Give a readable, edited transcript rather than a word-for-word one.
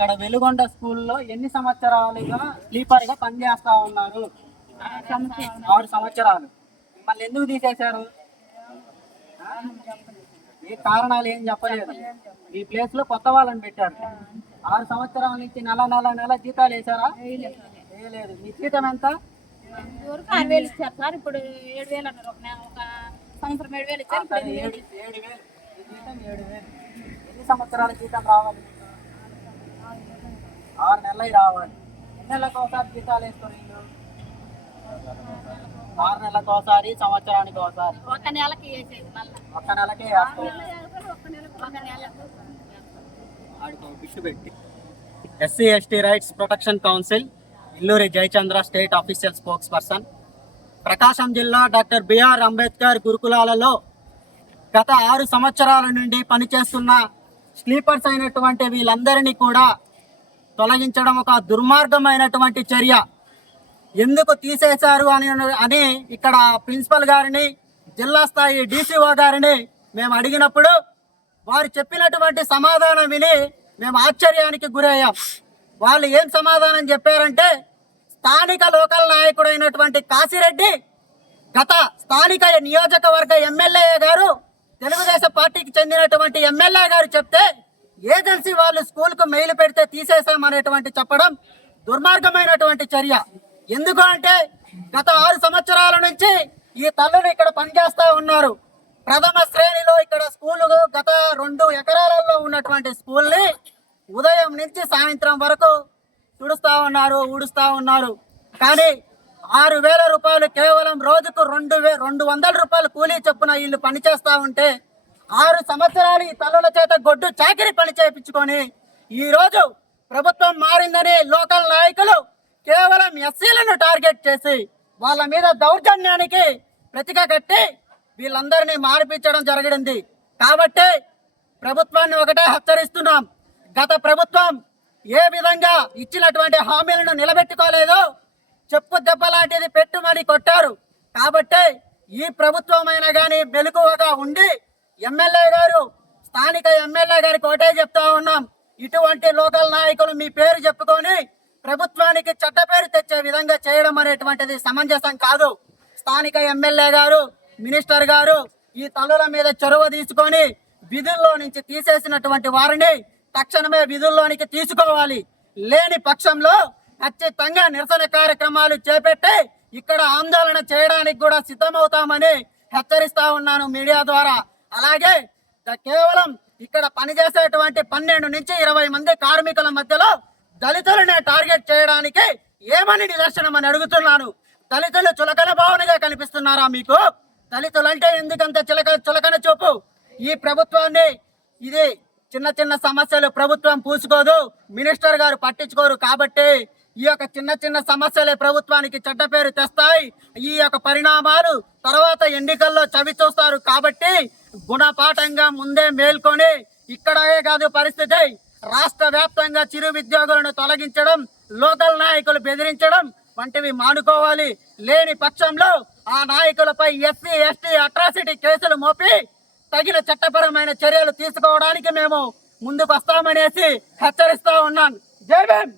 ఇక్కడ వెలుగొండ స్కూల్లో ఎన్ని సంవత్సరాలుగా స్లీపర్ గా పనిచేస్తా ఉన్నారు? 6 సంవత్సరాలు. మళ్ళీ ఎందుకు తీసేశారు? ఏ కారణాలు ఏం చెప్పలేదు. ఈ ప్లేస్ లో కొత్త వాళ్ళని పెట్టారు. 6 సంవత్సరాల నుంచి నెల నెల నెల జీతాలు వేసారా? వేయలేదు. మీ జీతం ఎంత? 6,000 ఇచ్చారు సార్. ఇప్పుడు 7,000 అన్నారు. ఒక సంవత్సరం 7,000 ఇచ్చారు. 7,000. జీతం 7,000. ఎన్ని సంవత్సరాల జీతం రావాలి? 6 నెలలు రావాలి. ఎన్ని నెలలకు ఒకసారి జీతాలు వేస్తారు వీళ్ళు? 6 నెలలకు ఒకసారి, సంవత్సరానికి ఒకసారి. ఒక నెలకి వేసేది మళ్ళీ. ఒక్క నెలకే వేస్తారు. SC ST rights protection council Illuri Jayachandra state official spokesperson. Prakasam జిల్లా డాక్టర్ బిఆర్ అంబేద్కర్ గురుకులాలలో గత 6 సంవత్సరాల నుండి పనిచేస్తున్న స్లీపర్స్ అయినటువంటి వీళ్ళందరినీ కూడా తొలగించడం ఒక దుర్మార్గమైనటువంటి చర్య. ఎందుకు తీసేశారు అని ఇక్కడ ప్రిన్సిపల్ గారిని, జిల్లా స్థాయి DCO గారిని మేము అడిగినప్పుడు వారు చెప్పినటువంటి సమాధానం విని మేము ఆశ్చర్యానికి గురయ్యాం. వాళ్ళు ఏం సమాధానం చెప్పారంటే, స్థానిక లోకల్ నాయకుడైనటువంటి కాశిరెడ్డి గత స్థానిక నియోజకవర్గ ఎమ్మెల్యే గారు, తెలుగుదేశం పార్టీకి చెందినటువంటి ఎమ్మెల్యే గారు చెప్తే ఏజెన్సీ వాళ్ళు స్కూల్కు మెయిల్ పెడితే తీసేసామనేటువంటి చెప్పడం దుర్మార్గమైనటువంటి చర్య. ఎందుకు అంటే గత 6 సంవత్సరాల నుంచి ఈ తల్లులు ఇక్కడ పనిచేస్తా ఉన్నారు. ప్రథమ శ్రేణిలో ఇక్కడ స్కూలు గత 2 ఎకరాలలో ఉన్నటువంటి స్కూల్ని ఉదయం నుంచి సాయంత్రం వరకు తుడుస్తా ఉన్నారు, ఊడుస్తా ఉన్నారు. కానీ 6,000 రూపాయలు కేవలం రోజుకు 200 రూపాయలు కూలీ చొప్పున వీళ్ళు పనిచేస్తా ఉంటే 6 సంవత్సరాలు ఈ తల్లుల చేత గొడ్డు చాకిరి పని చేయించుకొని ఈరోజు ప్రభుత్వం మారిందని లోకల్ నాయకులు కేవలం ఎస్సీలను టార్గెట్ చేసి వాళ్ళ మీద దౌర్జన్యానికి ప్రతిగా కట్టి వీళ్ళందరినీ మారిపించడం జరిగింది. కాబట్టి ప్రభుత్వాన్ని ఒకటే హెచ్చరిస్తున్నాం, గత ప్రభుత్వం ఏ విధంగా ఇచ్చినటువంటి హామీలను నిలబెట్టుకోలేదో చెప్పు దెబ్బ లాంటిది పెట్టుమని కొట్టారు. కాబట్టి ఈ ప్రభుత్వమైనా కానీ మెలకువగా ఉండి ఎమ్మెల్యే గారు, స్థానిక ఎమ్మెల్యే గారికి ఒకటే చెప్తా ఉన్నాం, ఇటువంటి లోకల్ నాయకులు మీ పేరు చెప్పుకొని ప్రభుత్వానికి చెడ్డ పేరు తెచ్చే విధంగా చేయడం అనేటువంటిది సమంజసం కాదు. స్థానిక ఎమ్మెల్యే గారు, మినిస్టర్ గారు ఈ తల్లుల మీద చొరవ తీసుకొని విధుల్లో నుంచి తీసేసినటువంటి వారిని తక్షణమే విధుల్లోనికి తీసుకోవాలి. లేని పక్షంలో ఖచ్చితంగా నిరసన కార్యక్రమాలు చేపట్టి ఇక్కడ ఆందోళన చేయడానికి కూడా సిద్ధమవుతామని హెచ్చరిస్తా ఉన్నాను మీడియా ద్వారా. అలాగే కేవలం ఇక్కడ పనిచేసేటువంటి 12 నుంచి 20 మంది కార్మికుల మధ్యలో దళితులనే టార్గెట్ చేయడానికి ఏమని నిదర్శనం అని అడుగుతున్నాను. దళితులు చులకన భావనగా కనిపిస్తున్నారా మీకు? దళితులంటే ఎందుకంత చులకన చూపు? ఈ ప్రభుత్వాన్ని ఇది చిన్న చిన్న సమస్యలు ప్రభుత్వం పూసుకోదు, మినిస్టర్ గారు పట్టించుకోరు. కాబట్టి ఈ యొక్క చిన్న చిన్న సమస్యలే ప్రభుత్వానికి చెడ్డ పేరు తెస్తాయి. ఈ యొక్క పరిణామాలు తర్వాత ఎన్నికల్లో చవి చూస్తారు. కాబట్టి గుణపాఠంగా ముందే మేల్కొని ఇక్కడే కాదు పరిస్థితి రాష్ట్ర వ్యాప్తంగా చిరు ఉద్యోగులను తొలగించడం, లోకల్ నాయకులు బెదిరించడం వంటివి మానుకోవాలి. లేని పక్షంలో ఆ నాయకులపై ఎస్సీ ఎస్టీ అట్రాసిటీ కేసులు మోపి తగిన చట్టపరమైన చర్యలు తీసుకోవడానికి మేము ముందుకు వస్తామనేసి హెచ్చరిస్తా ఉన్నాను. జై భీమ్.